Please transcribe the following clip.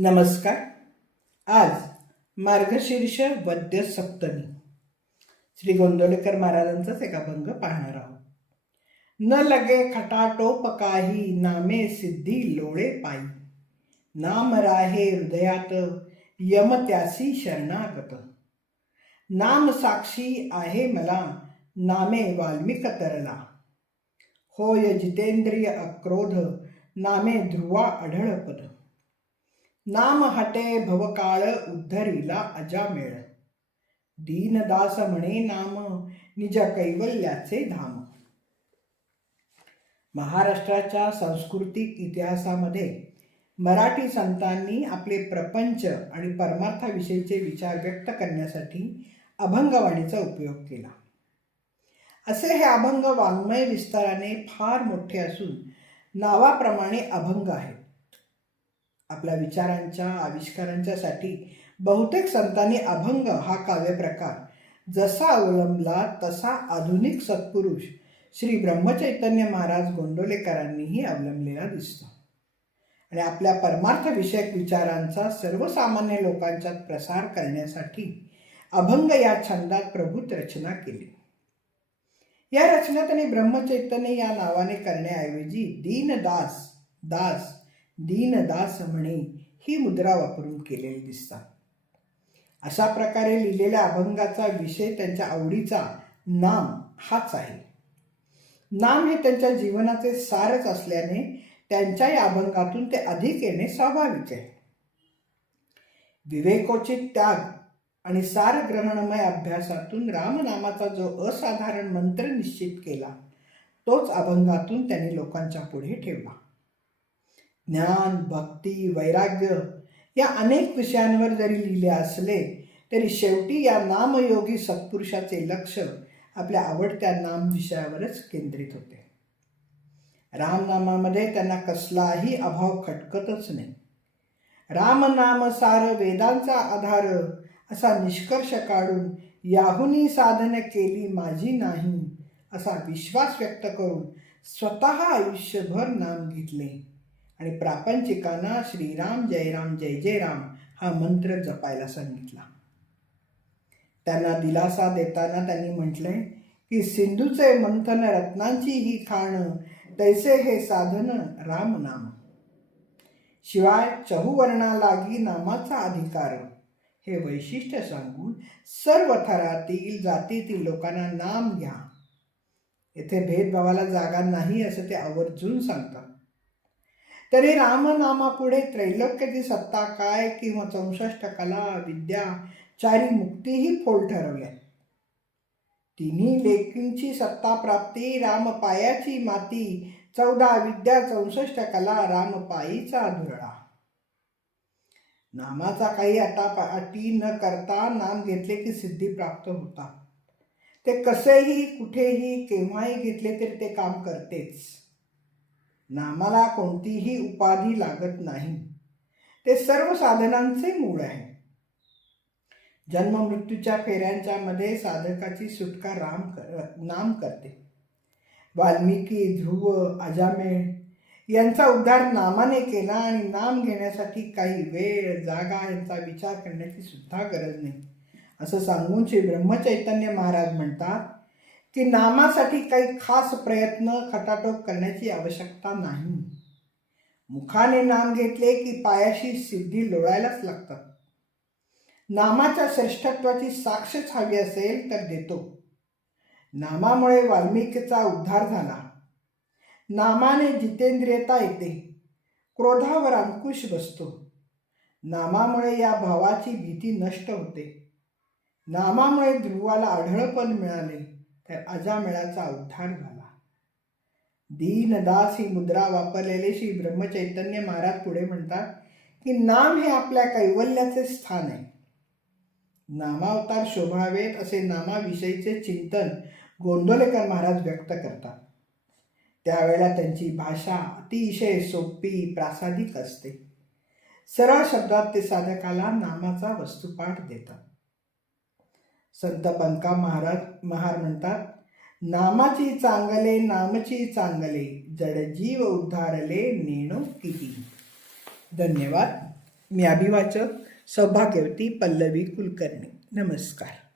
नमस्कार. आज मार्गशीर्ष वद्य सप्तमी श्री गोंदवलेकर महाराजांचाच एक अभंग पाहणार आहोत. न लगे खटाटोप काही नामे सिद्धी लोळे पायी. नाम राहे हृदयात यम त्यासी शरणागत. नाम साक्षी आहे मला नामे वाल्मिक तरला. होय जितेंद्रिय अक्रोध नामे ध्रुवा अढळपद. नाम हटे भवकाळ उद्धरीला अजामेळ. दीनदास म्हणे नाम निज कैवल्याचे धाम. महाराष्ट्राच्या सांस्कृतिक इतिहासामध्ये मराठी संतांनी आपले प्रपंच आणि परमार्थाविषयीचे विचार व्यक्त करण्यासाठी अभंगवाणीचा उपयोग केला. असे हे अभंग वाङ्मय विस्ताराने फार मोठे असून नावाप्रमाणे अभंग आहेत. आपल्या विचारांच्या आविष्कारांच्यासाठी बहुतेक संतांनी अभंग हा काव्यप्रकार जसा अवलंबला तसा आधुनिक सत्पुरुष श्री ब्रह्मचैतन्य महाराज गोंडोलेकरांनीही अवलंबलेला दिसतो. आणि आपल्या परमार्थविषयक विचारांचा सर्वसामान्य लोकांच्यात प्रसार करण्यासाठी अभंग या छंदात प्रभूत रचना केली. या रचना त्यांनी ब्रह्मचैतन्य या नावाने करण्याऐवजी दीनदास दास दीनदास म्हणे ही मुद्रा वापरून केलेली दिसतात. अशा प्रकारे लिहिलेल्या अभंगाचा विषय त्यांच्या आवडीचा नाम हाच आहे. नाम हे त्यांच्या जीवनाचे सारच असल्याने त्यांच्या या अभंगातून ते अधिक येणे स्वाभाविक आहे. विवेकोचित त्याग आणि सार ग्रहणमय अभ्यासातून रामनामाचा जो असाधारण मंत्र निश्चित केला तोच अभंगातून त्यांनी लोकांच्या पुढे ठेवला. ज्ञान भक्ती वैराग्य या अनेक विषयांवर जरी लिहिले असले तरी शेवटी या नामयोगी सत्पुरुषाचे लक्ष आपल्या आवडत्या नाम विषयावरच केंद्रित होते. रामनामामध्ये त्यांना कसलाही अभाव खटकतच नाही. रामनाम सार वेदांचा आधार असा निष्कर्ष काढून याहूनी साधन केली माझी नाही असा विश्वास व्यक्त करून स्वतः आयुष्यभर नाम घेतले. आणि प्रापंचिकांना श्रीराम जयराम जय जय राम हा मंत्र जपायला सांगितला. त्यांना दिलासा देताना त्यांनी म्हटलंय की सिंधूचे मंथन रत्नांची ही खाण तैसे हे साधन राम नाम. शिवाय चहुवर्णा लागी नामाचा अधिकार. हे वैशिष्ट्य सांगून सर्व थरातील जातीतील लोकांना नाम घ्या. येथे भेदभावाला जागा नाही असं ते आवर्जून सांगतात. तरी रामनामापुढे त्रैलोक्याची सत्ता काय किंवा चौसष्ट कला विद्या चारी मुक्तीही फोल ठरवल्या. तिन्ही लेकींची सत्ता प्राप्ती रामपायाची माती चौदा विद्या चौसष्ट कला रामपायीचा धुरळा. नामाचा काही अटा अटी न करता नाम घेतले की सिद्धी प्राप्त होता. ते कसेही कुठेही केव्हाही घेतले तरी ते काम करतेच. नामाला कोणतीही उपाधी लागत नाही. ते सर्व साधनांचे मूळ आहे. जन्म मृत्यूच्या फेऱ्यांच्या मध्ये साधकाची सुटका राम कर नाम करते. वाल्मिकी ध्रुव अजामेळ यांचा उद्धार नामाने केला आणि नाम घेण्यासाठी काही वेळ जागा यांचा विचार करण्याची सुद्धा गरज नाही. असं सांगून श्री ब्रह्मचैतन्य महाराज म्हणतात की नामासाठी काही खास प्रयत्न खटाटोप करण्याची आवश्यकता नाही. मुखाने नाम घेतले की पायाशी सिद्धी लोळायलाच लागतात. नामाच्या श्रेष्ठत्वाची साक्षच हवी असेल तर देतो. नामामुळे वाल्मिकीचा उद्धार झाला. नामाने जितेंद्रियता येते. क्रोधावर अंकुश बसतो. नामामुळे या भावाची भीती नष्ट होते. नामामुळे ध्रुवाला आढळपण मिळाले. तर अजामेळाचा उद्धार झाला. दीनदास ही मुद्रा वापरलेले श्री ब्रह्मचैतन्य महाराज पुढे म्हणतात की नाम हे आपल्या कैवल्याचे स्थान आहे. नामावतार शोभावेत असे नामाविषयीचे चिंतन गोंदोलेकर महाराज व्यक्त करतात. त्यावेळेला त्यांची भाषा अतिशय सोपी प्रासादिक असते. सरळ शब्दात ते साधकाला नामाचा वस्तुपाठ देतात. संत बंका महाराज महार म्हणतात नामाची चांगले नामची चांगले जडजीव उद्धारले नेणू किती. धन्यवाद. मी अभिवाचक सौभाग्यवती पल्लवी कुलकर्णी. नमस्कार.